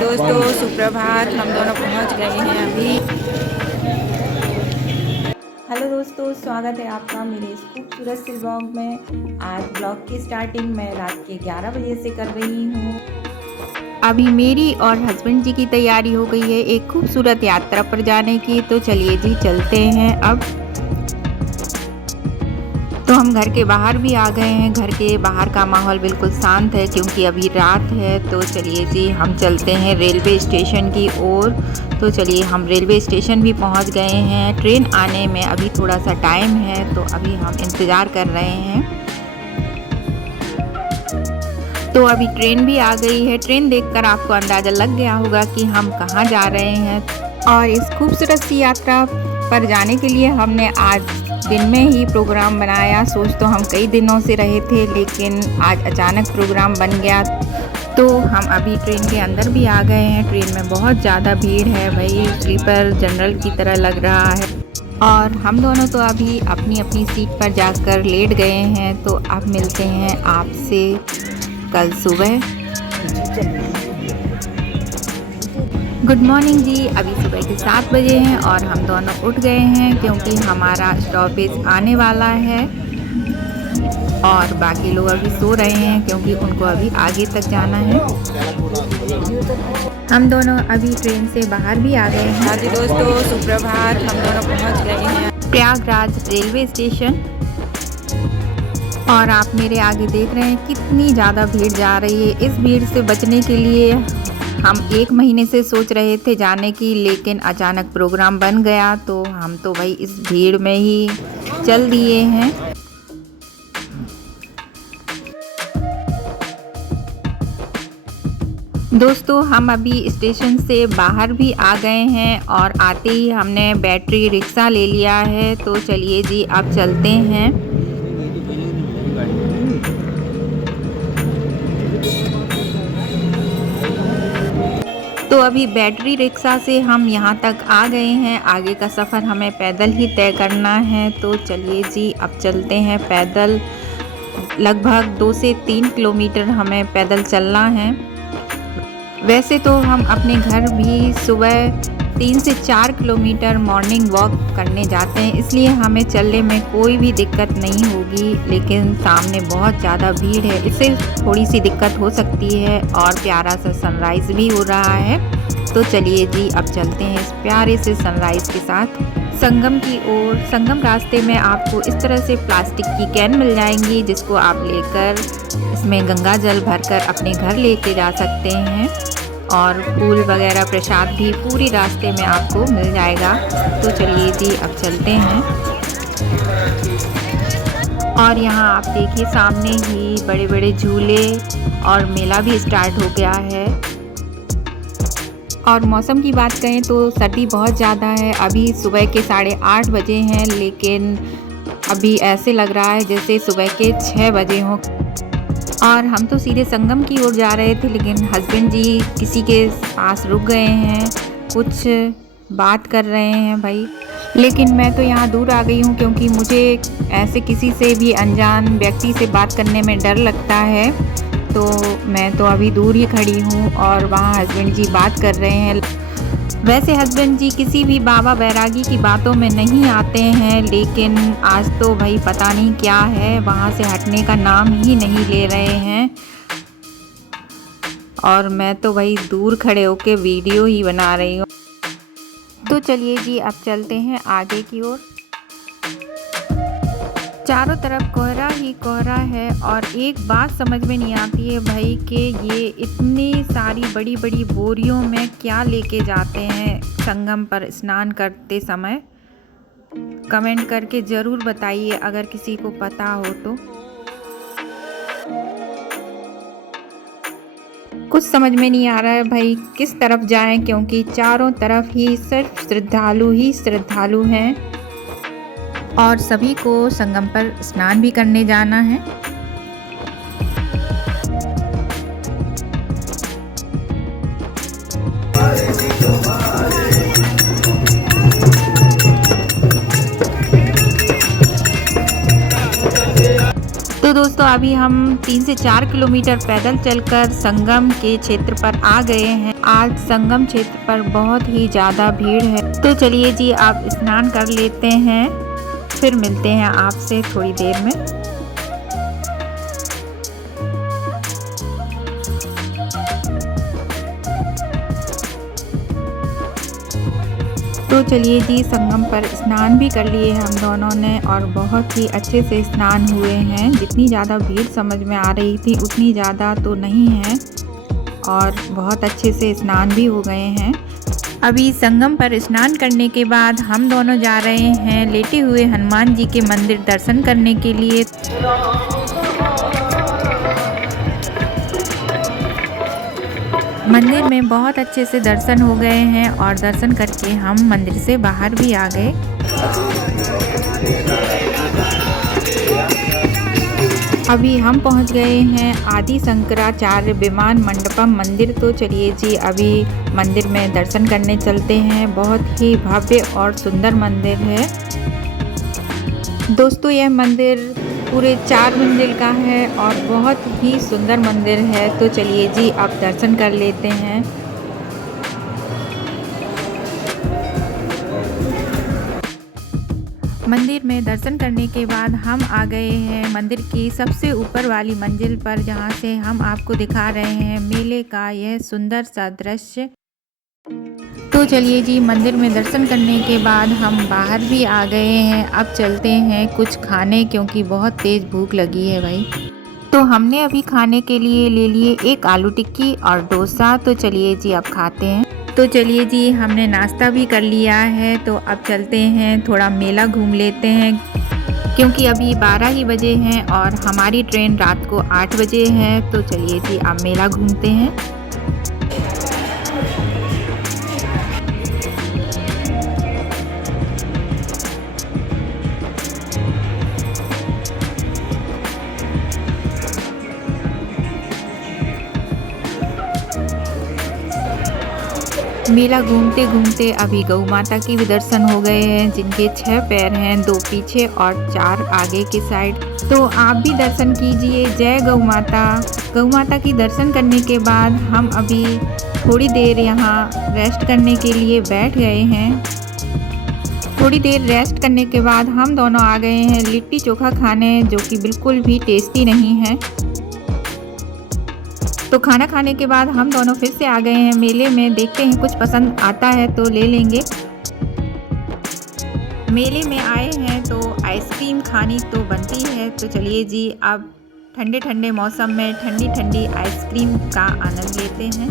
दोस्तों सुप्रभात। हम दोनों पहुंच गए हैं अभी। हेलो दोस्तों, स्वागत है आपका मेरे इस खूबसूरत से ब्लॉग में। आज ब्लॉग की स्टार्टिंग मैं रात के 11 बजे से कर रही हूँ। अभी मेरी और हस्बैंड जी की तैयारी हो गई है एक खूबसूरत यात्रा पर जाने की। तो चलिए जी चलते हैं अब। तो हम घर के बाहर भी आ गए हैं। घर के बाहर का माहौल बिल्कुल शांत है क्योंकि अभी रात है। तो चलिए जी हम चलते हैं रेलवे स्टेशन की ओर। तो चलिए हम रेलवे स्टेशन भी पहुंच गए हैं। ट्रेन आने में अभी थोड़ा सा टाइम है तो अभी हम इंतज़ार कर रहे हैं। तो अभी ट्रेन भी आ गई है। ट्रेन देखकर आपको अंदाज़ा लग गया होगा कि हम कहाँ जा रहे हैं। और इस खूबसूरत सी यात्रा पर जाने के लिए हमने आज दिन में ही प्रोग्राम बनाया। सोच तो हम कई दिनों से रहे थे लेकिन आज अचानक प्रोग्राम बन गया। तो हम अभी ट्रेन के अंदर भी आ गए हैं। ट्रेन में बहुत ज़्यादा भीड़ है भाई, स्लीपर जनरल की तरह लग रहा है। और हम दोनों तो अभी अपनी अपनी सीट पर जाकर लेट गए हैं। तो अब मिलते हैं आपसे कल सुबह। गुड मॉर्निंग जी। अभी सुबह के 7 बजे हैं और हम दोनों उठ गए हैं क्योंकि हमारा स्टॉपेज आने वाला है। और बाकी लोग अभी सो रहे हैं क्योंकि उनको अभी आगे तक जाना है। हम दोनों अभी ट्रेन से बाहर भी आ गए हैं। हाँ जी दोस्तों सुप्रभात। हम दोनों पहुंच गए हैं प्रयागराज रेलवे स्टेशन। और आप मेरे आगे देख रहे हैं कितनी ज़्यादा भीड़ जा रही है। इस भीड़ से बचने के लिए हम 1 महीने से सोच रहे थे जाने की, लेकिन अचानक प्रोग्राम बन गया तो हम तो भाई इस भीड़ में ही चल दिए हैं। दोस्तों हम अभी स्टेशन से बाहर भी आ गए हैं और आते ही हमने बैटरी रिक्शा ले लिया है। तो चलिए जी अब चलते हैं। तो अभी बैटरी रिक्शा से हम यहाँ तक आ गए हैं। आगे का सफ़र हमें पैदल ही तय करना है। तो चलिए जी अब चलते हैं पैदल। लगभग 2 से 3 किलोमीटर हमें पैदल चलना है। वैसे तो हम अपने घर भी सुबह 3 से 4 किलोमीटर मॉर्निंग वॉक करने जाते हैं, इसलिए हमें चलने में कोई भी दिक्कत नहीं होगी। लेकिन सामने बहुत ज़्यादा भीड़ है, इससे थोड़ी सी दिक्कत हो सकती है। और प्यारा सा सनराइज़ भी हो रहा है। तो चलिए जी अब चलते हैं इस प्यारे से सनराइज़ के साथ संगम की ओर। संगम रास्ते में आपको इस तरह से प्लास्टिक की कैन मिल जाएंगी जिसको आप लेकर इसमें गंगा जल भरकर अपने घर लेके जा सकते हैं। और फूल वगैरह प्रसाद भी पूरी रास्ते में आपको मिल जाएगा। तो चलिए जी अब चलते हैं। और यहाँ आप देखिए सामने ही बड़े बड़े झूले और मेला भी स्टार्ट हो गया है। और मौसम की बात करें तो सर्दी बहुत ज़्यादा है। अभी सुबह के 8:30 बजे हैं लेकिन अभी ऐसे लग रहा है जैसे सुबह के 6 बजे हों। और हम तो सीधे संगम की ओर जा रहे थे लेकिन हस्बैंड जी किसी के पास रुक गए हैं, कुछ बात कर रहे हैं भाई। लेकिन मैं तो यहाँ दूर आ गई हूँ क्योंकि मुझे ऐसे किसी से भी अनजान व्यक्ति से बात करने में डर लगता है। तो मैं तो अभी दूर ही खड़ी हूँ और वहाँ हस्बैंड जी बात कर रहे हैं। वैसे हस्बैंड जी किसी भी बाबा बैरागी की बातों में नहीं आते हैं, लेकिन आज तो भाई पता नहीं क्या है, वहाँ से हटने का नाम ही नहीं ले रहे हैं। और मैं तो भाई दूर खड़े होके वीडियो ही बना रही हूँ। तो चलिए जी अब चलते हैं आगे की ओर। चारों तरफ कोहरा ही कोहरा है। और एक बात समझ में नहीं आती है भाई कि ये इतनी सारी बड़ी बड़ी बोरियों में क्या लेके जाते हैं संगम पर स्नान करते समय। कमेंट करके ज़रूर बताइए अगर किसी को पता हो तो। कुछ समझ में नहीं आ रहा है भाई किस तरफ जाएं क्योंकि चारों तरफ ही सिर्फ श्रद्धालु ही श्रद्धालु हैं और सभी को संगम पर स्नान भी करने जाना है। तो दोस्तों अभी हम 3 से 4 किलोमीटर पैदल चलकर संगम के क्षेत्र पर आ गए हैं। आज संगम क्षेत्र पर बहुत ही ज़्यादा भीड़ है। तो चलिए जी, आप स्नान कर लेते हैं, फिर मिलते हैं आपसे थोड़ी देर में। तो चलिए जी, संगम पर स्नान भी कर लिए हम दोनों ने और बहुत ही अच्छे से स्नान हुए हैं। जितनी ज़्यादा भीड़ समझ में आ रही थी उतनी ज़्यादा तो नहीं है और बहुत अच्छे से स्नान भी हो गए हैं। अभी संगम पर स्नान करने के बाद हम दोनों जा रहे हैं लेटे हुए हनुमान जी के मंदिर दर्शन करने के लिए। मंदिर में बहुत अच्छे से दर्शन हो गए हैं और दर्शन करके हम मंदिर से बाहर भी आ गए। अभी हम पहुंच गए हैं आदि शंकराचार्य विमान मंडपम मंदिर। तो चलिए जी, अभी मंदिर में दर्शन करने चलते हैं। बहुत ही भव्य और सुंदर मंदिर है दोस्तों। यह मंदिर पूरे 4 मंजिल का है और बहुत ही सुंदर मंदिर है। तो चलिए जी, अब दर्शन कर लेते हैं। मंदिर में दर्शन करने के बाद हम आ गए हैं मंदिर की सबसे ऊपर वाली मंजिल पर, जहां से हम आपको दिखा रहे हैं मेले का यह सुंदर सा दृश्य। तो चलिए जी, मंदिर में दर्शन करने के बाद हम बाहर भी आ गए हैं। अब चलते हैं कुछ खाने, क्योंकि बहुत तेज़ भूख लगी है भाई। तो हमने अभी खाने के लिए ले लिए एक आलू टिक्की और डोसा। तो चलिए जी, अब खाते हैं। तो चलिए जी, हमने नाश्ता भी कर लिया है। तो अब चलते हैं, थोड़ा मेला घूम लेते हैं, क्योंकि अभी 12 ही बजे हैं और हमारी ट्रेन रात को 8 बजे है। तो चलिए जी, अब मेला घूमते हैं। मेला घूमते घूमते अभी गौ माता की भी दर्शन हो गए हैं, जिनके 6 पैर हैं, 2 पीछे और 4 आगे की साइड। तो आप भी दर्शन कीजिए। जय गौ माता। गौ माता की दर्शन करने के बाद हम अभी थोड़ी देर यहाँ रेस्ट करने के लिए बैठ गए हैं। थोड़ी देर रेस्ट करने के बाद हम दोनों आ गए हैं लिट्टी चोखा खाने, जो कि बिल्कुल भी टेस्टी नहीं है। तो खाना खाने के बाद हम दोनों फिर से आ गए हैं मेले में। देखते हैं, कुछ पसंद आता है तो ले लेंगे। मेले में आए हैं तो आइसक्रीम खानी तो बनती है। तो चलिए जी, अब ठंडे ठंडे मौसम में ठंडी ठंडी आइसक्रीम का आनंद लेते हैं।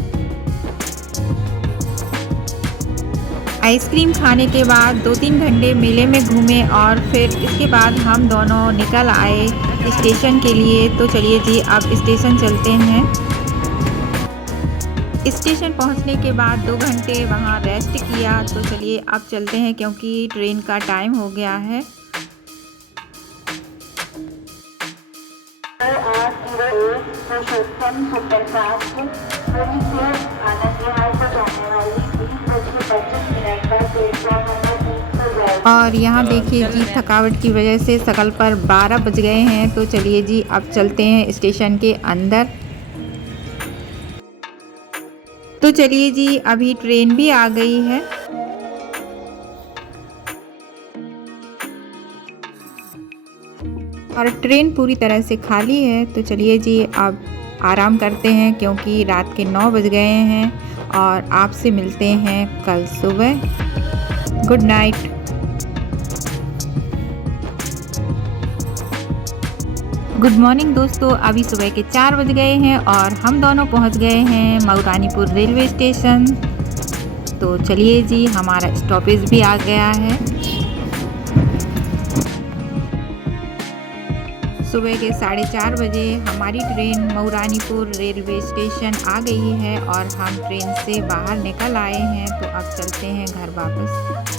आइसक्रीम खाने के बाद 2-3 घंटे मेले में घूमे और फिर इसके बाद हम दोनों निकल आए स्टेशन के लिए। तो चलिए जी, अब स्टेशन चलते हैं। स्टेशन पहुंचने के बाद 2 घंटे वहां रेस्ट किया। तो चलिए अब चलते हैं, क्योंकि ट्रेन का टाइम हो गया है। और यहाँ देखिए जी, थकावट की वजह से शकल पर 12 बज गए हैं। तो चलिए जी, अब चलते हैं स्टेशन के अंदर। तो चलिए जी, अभी ट्रेन भी आ गई है। और ट्रेन पूरी तरह से खाली है। तो चलिए जी, अब आराम करते हैं, क्योंकि रात के 9 बज गए हैं और आपसे मिलते हैं कल सुबह। Good night. गुड मॉर्निंग दोस्तों। अभी सुबह के 4 बज गए हैं और हम दोनों पहुंच गए हैं मऊरानीपुर रेलवे स्टेशन। तो चलिए जी, हमारा स्टॉपेज भी आ गया है। सुबह के 4:30 बजे हमारी ट्रेन मऊरानीपुर रेलवे स्टेशन आ गई है और हम ट्रेन से बाहर निकल आए हैं। तो अब चलते हैं घर वापस।